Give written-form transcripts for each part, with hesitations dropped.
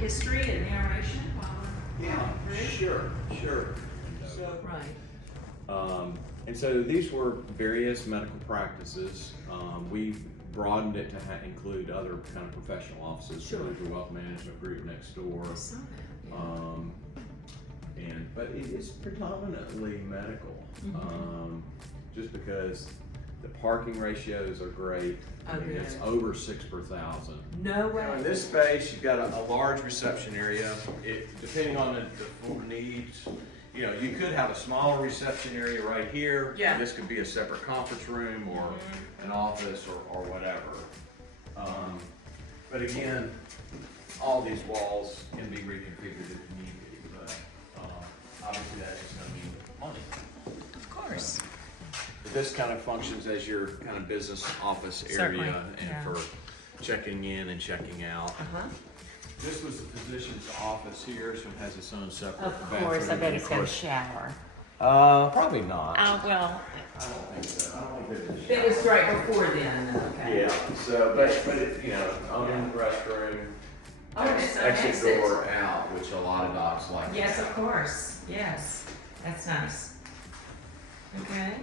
history and narration while we're Yeah, going through? sure. So, Right. and so these were various medical practices. We broadened it to include other kind of professional offices, Sure. so the wealth management group next door. I saw that, yeah. But it is predominantly medical, just because the parking ratios are great. Oh, really? It's over 6 per thousand. No way. Now, in this space, you've got a large reception area. Depending on the needs, you know, you could have a smaller reception area right here. Yeah. This could be a separate conference room or an office or whatever. But again, all these walls can be reconfigured if needed, but obviously that is gonna mean money. Of course. But this kind of functions as your kind of business office Certainly, area and yeah. for checking in and checking out. This was the physician's office here, so it has its own separate Of bathroom. course, I bet and it's of got a course- shower. Probably not. Well, I don't think so. I don't think there's a that was shower. right before then, okay. Yeah, so, but it, you know, own restroom, Oh, it's an exit exit. door out, which a lot of docs like. Yes, of course, yes. That's nice. Okay.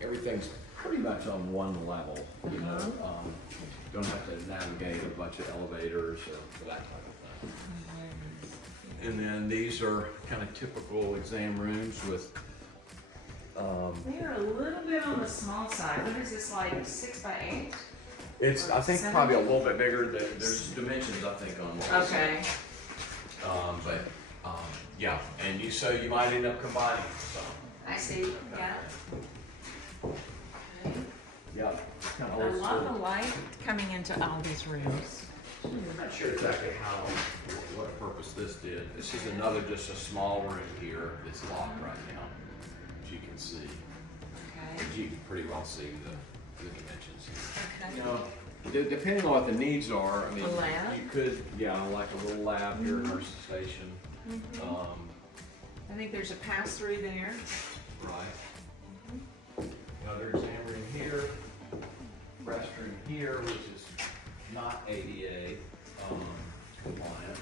Everything's pretty much on one level, you know. Don't have to navigate a bunch of elevators or that type of thing. And then these are kind of typical exam rooms with, They're a little bit on the small side. What is this, like 6 by 8? it's, I think, 7? probably a little bit bigger. There's dimensions, I think, on this. Okay. Yeah, and so you might end up combining some. I see, yeah. Okay. Yeah, kind of I old love the school. light coming into all these rooms. I'm not sure exactly what purpose this did. This is another, just a small room here that's locked right now, as you can see. Okay. You can pretty well see the dimensions. Okay. You know, depending on what the needs are, I mean, A lab? you could, like a little lab here, nurse station. I think there's a pass-through there. Right. Another exam room here, restroom here, which is not ADA compliant.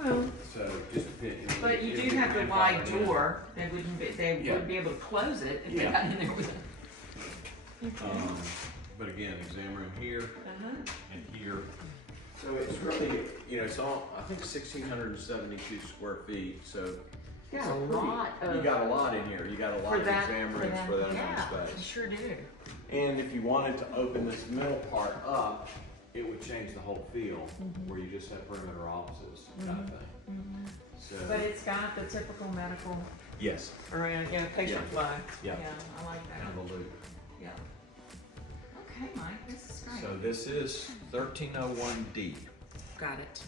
Well, So just depending. but you do have the wide door. They wouldn't be able to close it if they Yeah. got in there with it. But again, exam room here Uh-huh. and here. So it's really, it's all, I think 1,672 square feet, so. You it's got a lot You of, got a lot in here. You got a lot for of that, exam for rooms that, for that amount yeah, of you space. sure do. And if you wanted to open this middle part up, it would change the whole feel, where you just have perimeter offices kind of thing. So, But it's got the typical medical, yes, or, patient Yeah. flow. Yeah. I like that. kind of a loop. Yeah. Okay, Mike, this is great. So this is 1301D. Got it.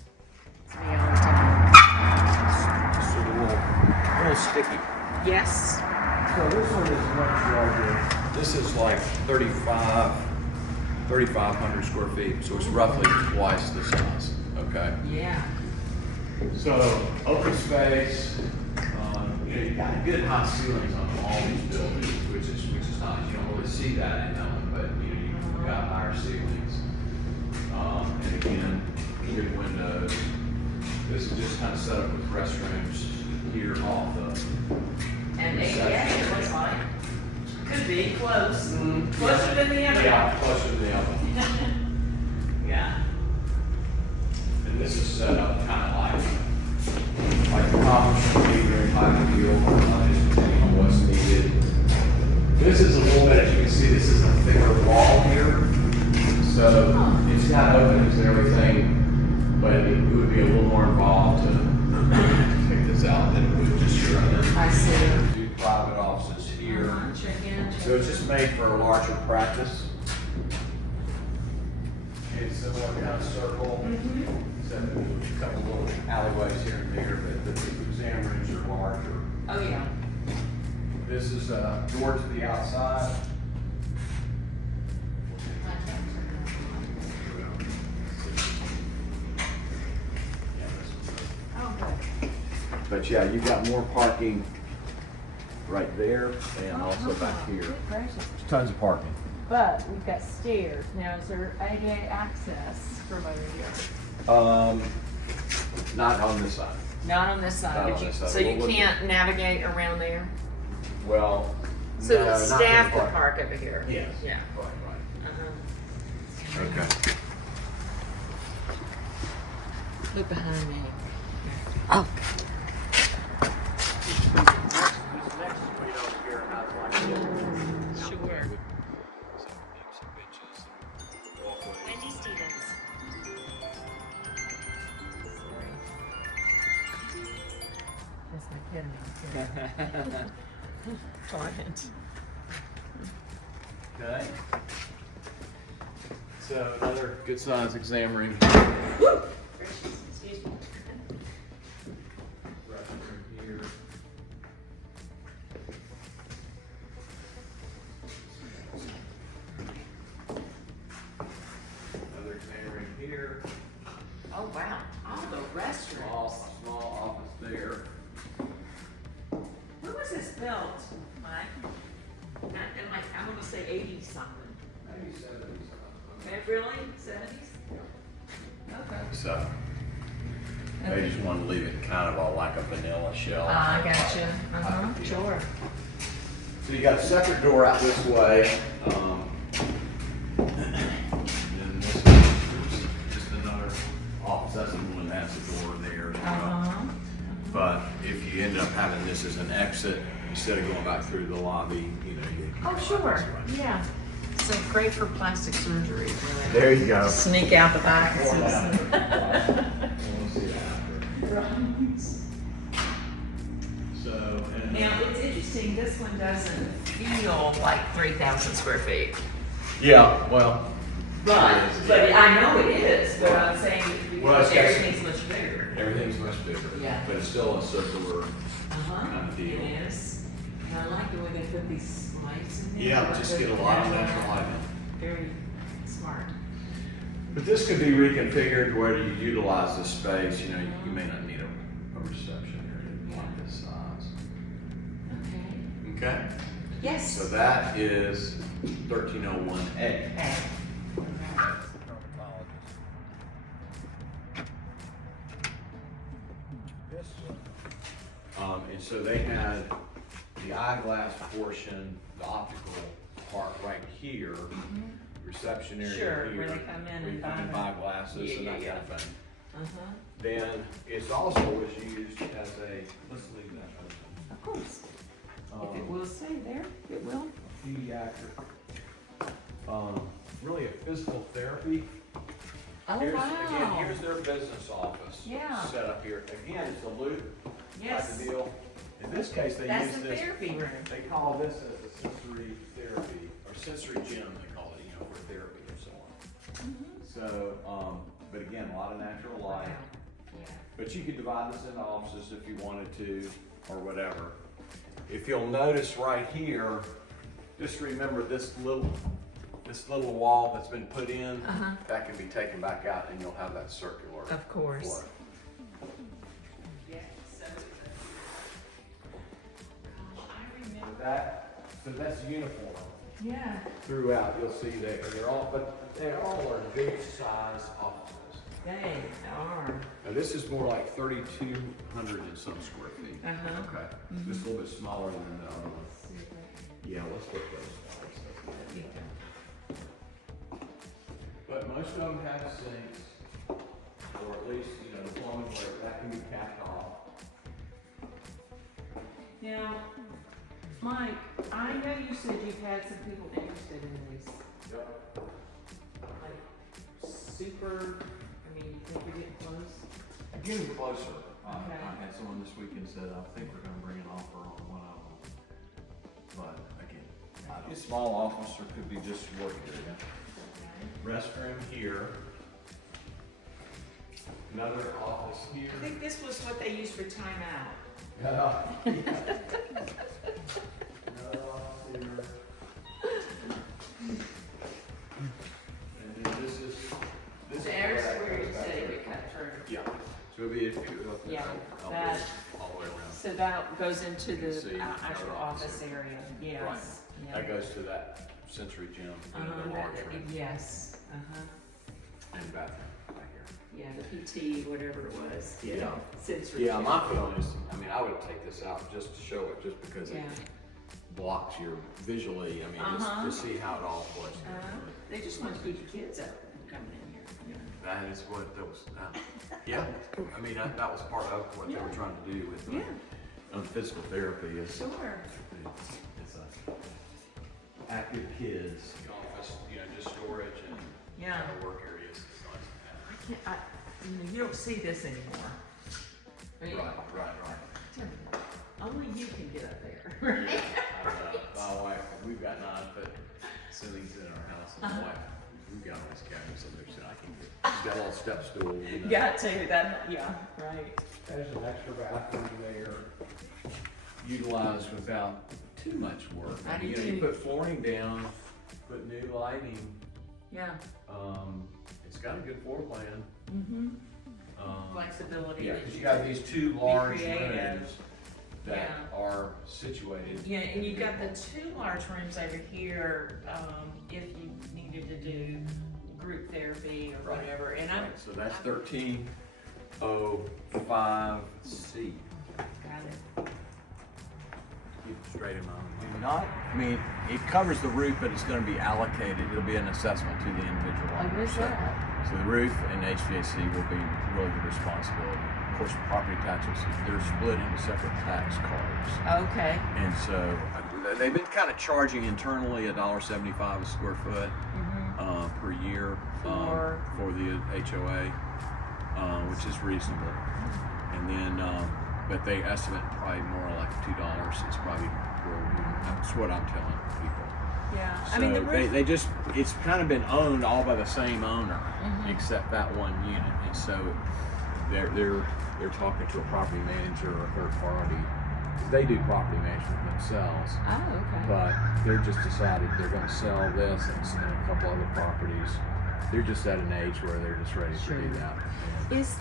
Just a little sticky. Yes. So this one is much larger. This is like 3,500 square feet, so it's roughly twice the size, okay? Yeah. So open space, you got good high ceilings on all these buildings, which is nice. You don't really see that in them, but you've got higher ceilings. And again, good windows. This is just kind of set up with restrooms here off the. And ADA, it looks like. Could be close. Closer than the other. Yeah, closer to the other. Yeah. And this is set up kind of like the conference room during high field, just depending on what's needed. This is a little bit, as you can see, this is a thicker wall here. So it's got openings and everything, but it would be a little more involved to pick this out than it would just your other. I see. Two private offices here. Check in. So it's just made for a larger practice. It's similar kind of circle. Except there's a couple little alleyways here and there, but the exam rooms are larger. Oh, yeah. This is a door to the outside. Oh, good. But yeah, you've got more parking right there and also back here. Good gracious. There's tons of parking. But we've got stairs. Now, is there ADA access from over here? Not on this side. Not on this side. Not but on you, this side. so you We'll look can't navigate around there? Well, So no, the not staff for could park over here? Yes. Yeah. Right, Uh-huh. right. Okay. Look behind me. Oh, Sure. Wendy Stevens. That's my kid. Client. Okay. So another good size exam room. Excuse me. Restroom here. Another exam room here. Oh, wow. All the restrooms. Small office there. When was this built, Mike? I'm gonna say 80 something. Maybe 70s. Really? 70s? Okay. So they just want to leave it kind of all like a vanilla shell. I gotcha. Uh-huh, Yeah. sure. So you got a separate door out this way. Then this is just another office. That's the one that has the door there as well. Uh-huh. But if you end up having this as an exit, instead of going back through the lobby, you know, you can Oh, go sure. this way. Yeah. So great for plastic surgery, really. There you go. Sneak out the back. Before and after. We'll see after. So, and Now, it's interesting, this one doesn't feel like 3,000 square feet. yeah, well, But, It is, but yeah. I know it is, but I'm saying Well, it's got- everything's much bigger. everything's much bigger. Yeah. But it's still a circular Uh-huh, kind of deal. it is. And I like the way they put these lights in there. Yeah, just get a lot of natural light in. Very smart. But this could be reconfigured where you utilize the space, you know, you may not need a reception area like this size. Okay. Okay? Yes. So that is 1301A. Okay. And so they had the eyeglass portion, the optical part right here, reception area Sure, here. where they come in where you and come and buy buy glasses and Yeah, that yeah, kind of thing. Uh-huh. Then it's also was used as a, let's leave that open. Of course. If it will stay there, it will. Pediatric, really a physical therapy. Oh, Again, wow. here's their business office. Yeah. Set up here. Again, it's a loop type Yes. of deal. In this case, they That's use the this, therapy room. they call this as a sensory therapy, or sensory gym, they call it, you know, for therapy and so on. So, but again, a lot of natural light. Yeah. But you could divide this into offices if you wanted to, or whatever. If you'll notice right here, just remember this little wall that's been put in, Uh-huh. that can be taken back out and you'll have that circular. Of course. floor. Yeah, so I remember. So that's uniform Yeah. throughout. You'll see they're all, but they all are good size offices. They are. Now this is more like 3,200 and some square feet. Uh-huh. Okay, just a little bit smaller than the other one. Yeah, let's look at those. But most of them have sinks, or at least, you know, the plumbing where that can be capped off. Now, Mike, I know you said you've had some people interested in these, Yep. like, super, I mean, you think we're getting close? Getting closer. Okay. I had someone this weekend said, I think we're gonna bring an offer on one of them. But again, a small office or could be just work area. Restroom here. Another office here. I think this was what they used for timeout. Another office here. And then this is. There's where you said it would cut through. Yeah, so it'll be a few, Yeah, all that- the way around. So that goes into You can see the actual our office area, yes. Yeah. That goes to that sensory gym, you know, the large room Yes, uh-huh. and bathroom right here. Yeah, the PT, whatever it was. Yeah. Sensory. Yeah, my feeling is, I mean, I would take this out just to show it, just because Yeah. it blocks your visually, I mean, Uh-huh. just to see how it all plays. They just want to keep the kids out and coming in here. You know. That is what that was, yeah, I mean, that was part of what they were trying to do with physical therapy is. Sure. It's active kids. Office, just storage and Yeah. work areas. It's nice to have. You don't see this anymore. I mean, Right. only you can get up there. My wife, we've got 9-foot ceilings in our house, and my wife, we've got all these cabinets up there, so I can get, she's got a little step stool. Got to, yeah, right. There's an extra bathroom there, utilized without too much work. I do You too. put flooring down, put new lighting, Yeah. it's got a good floor plan. Mm-hmm. Flexibility. Yeah, that because you got these two large creative. rooms that are situated. Yeah, and you've got the two large rooms over here, if you needed to do group therapy or Right. whatever, and I'm. Right, so that's 1305C. Got it. Keep it straight in mind. Do not, I mean, it covers the roof, but it's gonna be allocated, it'll be an assessment to the individual. I miss that. So the roof and HVAC will be really the responsibility. Of course, property taxes, they're split into separate tax cards. Okay. And so they've been kind of charging internally $1.75 a square foot per year for the HOA, which is reasonable. And then, but they estimate probably more like $2 is probably where that's what I'm telling people. Yeah, So I mean, the roof. they just, it's kind of been owned all by the same owner, except that one unit. And so they're talking to a property manager or a third party. They do property management themselves, Oh, okay. but they're just decided they're going to sell this and a couple other properties. They're just at an age where they're just ready to do that. Is